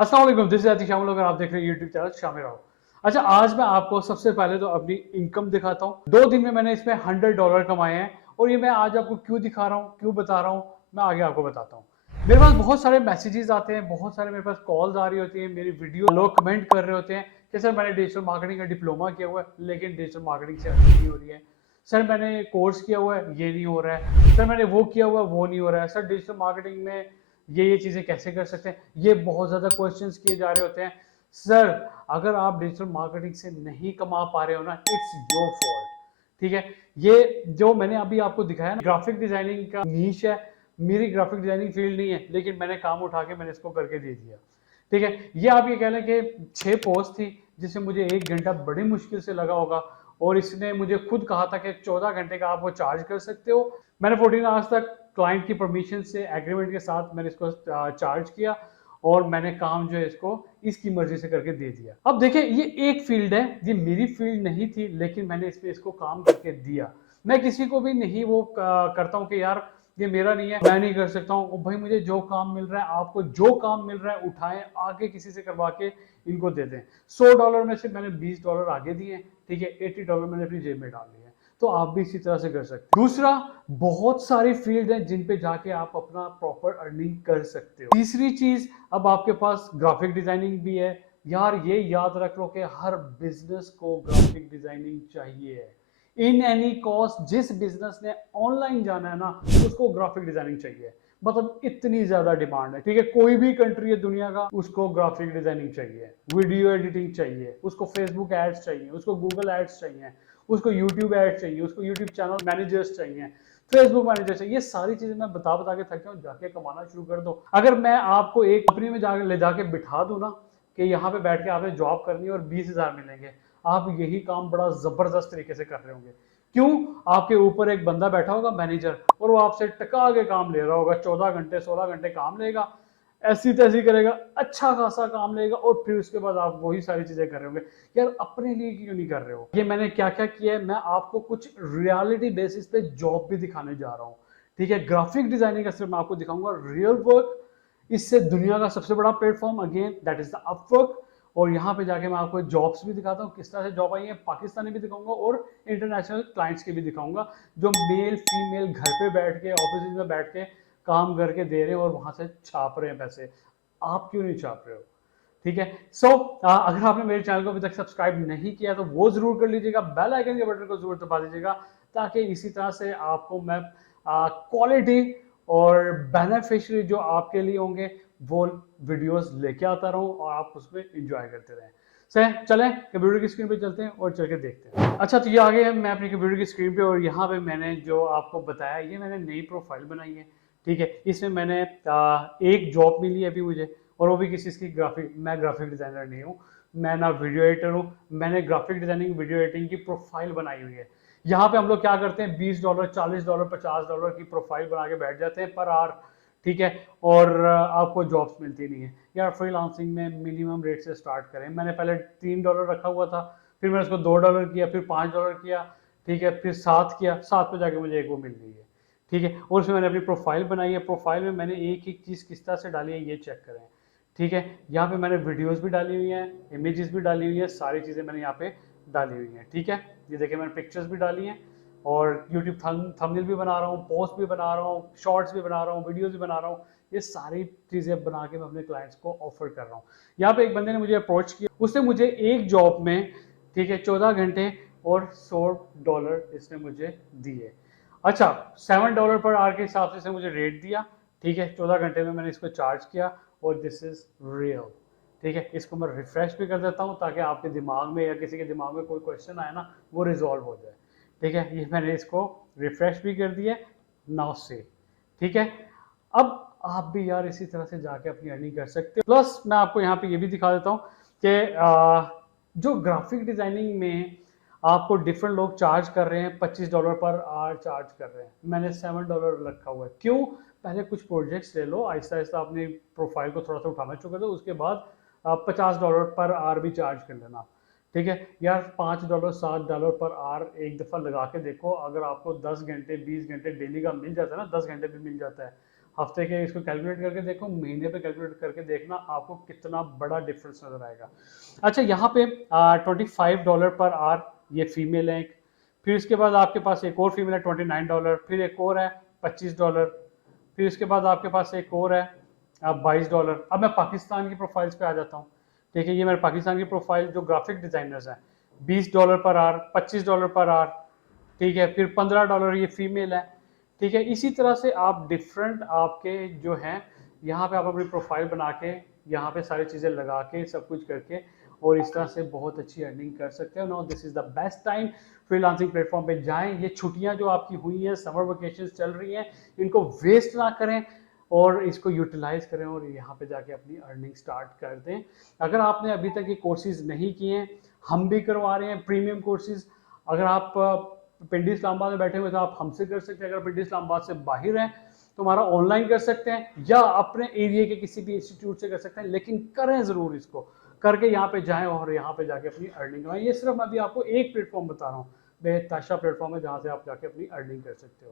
अस्सलाम वालेकुम, this is Atish शामिल अगर आप देख रहे हैं यूट्यूब चैनल शामिल रहो। अच्छा, आज मैं आपको सबसे पहले तो अपनी इनकम दिखाता हूँ। 2 दिन में मैंने इसमें $100 कमाए हैं और ये मैं आज आपको क्यों दिखा रहा हूँ, क्यों बता रहा हूँ, मैं आगे आपको बताता हूँ। मेरे पास बहुत सारे मैसेजेस आते हैं, बहुत सारे मेरे पास कॉल्स आ रही होती है, मेरी वीडियो लोग कमेंट कर रहे होते हैं कि सर मैंने डिजिटल मार्केटिंग का डिप्लोमा किया हुआ है लेकिन डिजिटल मार्केटिंग से अर्निंग नहीं हो रही है। सर मैंने कोर्स किया हुआ है, ये नहीं हो रहा है। सर मैंने वो किया हुआ है, वो नहीं हो रहा है। सर डिजिटल मार्केटिंग में ये चीज़ें कैसे कर सकते हैं, ये बहुत ज़्यादा क्वेश्चंस किए जा रहे होते हैं। सर अगर आप डिजिटल मार्केटिंग से नहीं कमा पा रहे हो ना, इट्स योर फॉल्ट। ठीक है, ये जो मैंने अभी आपको दिखाया ना, ग्राफिक डिजाइनिंग का नीश है। मेरी ग्राफिक डिजाइनिंग फील्ड नहीं है लेकिन मैंने काम उठा के मैंने इसको करके दे दिया। ठीक है, ये आप ये कह लें कि 6 पोस्ट थी जिसमें मुझे 1 घंटा बड़ी मुश्किल से लगा होगा और इसने मुझे खुद कहा था कि 14 घंटे का आप वो चार्ज कर सकते हो। मैंने 14 आवर्स तक क्लाइंट की परमिशन से एग्रीमेंट के साथ मैंने इसको चार्ज किया और मैंने काम जो है इसको इसकी मर्जी से करके दे दिया। अब देखिए, ये एक फील्ड है, ये मेरी फील्ड नहीं थी लेकिन मैंने इसमें इसको काम करके दिया। मैं किसी को भी नहीं वो करता हूँ कि यार ये मेरा नहीं है, मैं नहीं कर सकता हूँ। भाई मुझे जो काम मिल रहा है, आपको जो काम मिल रहा है उठाएं, आगे किसी से करवा के इनको दे दें। $100 में से मैंने $20 आगे दिए। ठीक है, $80 मैंने अपनी जेब में डाल लिया। तो आप भी इसी तरह से कर सकते हैं। दूसरा, बहुत सारी फील्ड है जिन पे जाके आप अपना प्रॉपर अर्निंग कर सकते हो। तीसरी चीज, अब आपके पास ग्राफिक डिजाइनिंग भी है। यार ये याद रख लो कि हर बिजनेस को ग्राफिक डिजाइनिंग चाहिए। इन एनी कॉस्ट, जिस बिजनेस ने ऑनलाइन जाना है ना, उसको ग्राफिक डिजाइनिंग चाहिए। मतलब इतनी ज्यादा डिमांड है। ठीक है, कोई भी कंट्री है दुनिया का, उसको ग्राफिक डिजाइनिंग चाहिए, वीडियो एडिटिंग चाहिए, उसको फेसबुक एड्स चाहिए, उसको गूगल एड्स चाहिए, उसको यूट्यूब एड्स चाहिए, उसको यूट्यूब चैनल मैनेजर्स चाहिए, फेसबुक मैनेजर चाहिए। ये सारी चीजें मैं बता बता के थक जाऊं, जाके कमाना शुरू कर दो। अगर मैं आपको एक कंपनी में जाके ले जाके बिठा दूं ना कि यहाँ पे बैठ के आपने जॉब करनी है और 20,000 मिलेंगे, आप यही काम बड़ा जबरदस्त तरीके से कर रहे होंगे। क्यों? आपके ऊपर एक बंदा बैठा होगा मैनेजर, और वो आपसे टका के काम ले रहा होगा। 14 घंटे 16 घंटे काम लेगा, ऐसी तैसी करेगा, अच्छा खासा काम लेगा और फिर उसके बाद आप वही सारी चीजें कर रहे होंगे। यार अपने लिए क्यों नहीं कर रहे हो? ये मैंने क्या क्या किया है, मैं आपको कुछ रियलिटी बेसिस पे जॉब भी दिखाने जा रहा हूँ। ठीक है, ग्राफिक डिजाइनिंग का सिर्फ मैं आपको दिखाऊंगा रियल वर्क। इससे दुनिया का सबसे बड़ा platform again that is the Upwork. और यहाँ पे जाके मैं आपको जॉब्स भी दिखाता हूँ, किस तरह से जॉब आई है। पाकिस्तानी भी दिखाऊंगा और इंटरनेशनल क्लाइंट्स की भी दिखाऊंगा, जो मेल फीमेल घर पे बैठ के ऑफिस में बैठ के काम करके दे रहे हैं और वहां से छाप रहे हैं पैसे। आप क्यों नहीं छाप रहे हो? ठीक है, सो अगर आपने मेरे चैनल को अभी तक सब्सक्राइब नहीं किया तो वो जरूर कर लीजिएगा, बेल आइकन के बटन को जरूर दबा दीजिएगा, ताकि इसी तरह से आपको मैं क्वालिटी और बेनिफिशियरी जो आपके लिए होंगे वो वीडियोस लेके आता रहूं और आप उसमें एंजॉय करते रहें। सही, चलें कंप्यूटर की स्क्रीन पे चलते हैं और चल के देखते हैं। अच्छा, तो ये आ गए हैं मैं अपनी कंप्यूटर की स्क्रीन पे और यहाँ पे मैंने जो आपको बताया, ये मैंने नई प्रोफाइल बनाई है। ठीक है, इसमें मैंने एक जॉब मिली है अभी मुझे, और वो भी किसी चीज़ की ग्राफिक, मैं ग्राफिक डिजाइनर नहीं हूँ, मैं ना वीडियो एडिटर हूँ। मैंने ग्राफिक डिजाइनिंग वीडियो एडिटिंग की प्रोफाइल बनाई हुई है। यहाँ पे हम लोग क्या करते हैं, $20 $40 $50 की प्रोफाइल बना के बैठ जाते हैं पर आवर। ठीक है, और आपको जॉब्स मिलती नहीं है। यार फ्रीलांसिंग में मिनिमम रेट से स्टार्ट करें। मैंने पहले $3 रखा हुआ था, फिर मैंने उसको $2 किया, फिर $5 किया। ठीक है, फिर 7 किया, 7 पे जाके मुझे एक वो मिल गई है। ठीक है, और उसमें मैंने अपनी प्रोफाइल बनाई है। प्रोफाइल में मैंने एक एक चीज़ किस तरह से डाली है ये चेक करें। ठीक है, यहाँ पे मैंने वीडियोस भी डाली हुई हैं, इमेजेस भी डाली हुई है, सारी चीज़ें मैंने यहाँ पे डाली हुई हैं। ठीक है, ये देखिए मैंने पिक्चर्स भी डाली हैं और यूट्यूब थंबनेल भी बना रहा हूँ, पोस्ट भी बना रहा हूँ, शॉर्ट्स भी बना रहा हूँ, वीडियोस भी बना रहा हूँ। ये सारी चीज़ें बना के मैं अपने क्लाइंट्स को ऑफर कर रहा हूँ। यहाँ पे एक बंदे ने मुझे अप्रोच किया, उसने मुझे एक जॉब में, ठीक है, 14 घंटे और $100 इसने मुझे दिए। अच्छा, $7 पर आवर के हिसाब से इसने मुझे रेट दिया। ठीक है, 14 घंटे में मैंने इसको चार्ज किया और दिस इज रियल। ठीक है, इसको मैं रिफ्रेश भी कर देता हूँ ताकि आपके दिमाग में या किसी के दिमाग में कोई क्वेश्चन आए ना, वो रिजॉल्व हो जाए। ठीक है, ये मैंने इसको रिफ्रेश भी कर दिया, नाउ से। ठीक है, अब आप भी यार इसी तरह से जाके अपनी अर्निंग कर सकते हो। प्लस मैं आपको यहाँ पे ये भी दिखा देता हूँ कि जो ग्राफिक डिजाइनिंग में आपको डिफरेंट लोग चार्ज कर रहे हैं, $25 पर आवर चार्ज कर रहे हैं, मैंने $7 रखा हुआ है। क्यों? पहले कुछ प्रोजेक्ट्स ले लो, आहिस्ता आहिस्ता अपनी प्रोफाइल को थोड़ा सा उठाना शुरू कर दो, उसके बाद आप $50 पर आवर भी चार्ज कर लेना। ठीक है यार, $5 $7 पर आवर एक दफ़ा लगा के देखो। अगर आपको 10 घंटे 20 घंटे डेली का मिल जाता है ना, 10 घंटे भी मिल जाता है, हफ्ते के इसको कैलकुलेट करके देखो, महीने पे कैलकुलेट करके देखना, आपको कितना बड़ा डिफरेंस नजर आएगा। अच्छा, यहाँ पे $25 पर आवर ये फीमेल है एक। फिर इसके बाद आपके पास एक और फीमेल है $29, फिर एक और है $25, फिर इसके बाद आपके पास एक और है $22। अब मैं पाकिस्तान की प्रोफाइल्स पे आ जाता हूँ। ठीक है, ये मेरे पाकिस्तान की प्रोफाइल जो ग्राफिक डिजाइनर्स हैं, $20 पर आवर, $25 पर आवर। ठीक है, फिर $15 ये फीमेल है। ठीक है, इसी तरह से आप डिफरेंट आपके जो हैं, यहाँ पे आप अपनी प्रोफाइल बना के, यहाँ पे सारी चीज़ें लगा के, सब कुछ करके, और इस तरह से बहुत अच्छी अर्निंग कर सकते हो। No, this is the best time, freelancing platform पे जाएं। ये छुट्टियां जो आपकी हुई हैं, समर वेकेशन चल रही हैं, इनको वेस्ट ना करें और इसको यूटिलाइज करें और यहाँ पे जाके अपनी अर्निंग स्टार्ट कर दें। अगर आपने अभी तक ये कोर्सेज नहीं किए हैं, हम भी करवा रहे हैं प्रीमियम कोर्सेज। अगर आप पिंडी इस्लामाबाद में बैठे हुए तो आप हमसे कर सकते हैं, अगर पिंडी इस्लामाबाद से बाहर हैं तो हमारा ऑनलाइन कर सकते हैं, या अपने एरिया के किसी भी इंस्टीट्यूट से कर सकते हैं। लेकिन करें ज़रूर इसको, करके यहाँ पे जाएं और यहाँ पे जाके अपनी अर्निंग कमाएं। ये सिर्फ मैं अभी आपको एक प्लेटफॉर्म बता रहा हूँ, बेहताशा प्लेटफॉर्म है जहाँ से आप जाके अपनी अर्निंग कर सकते हो।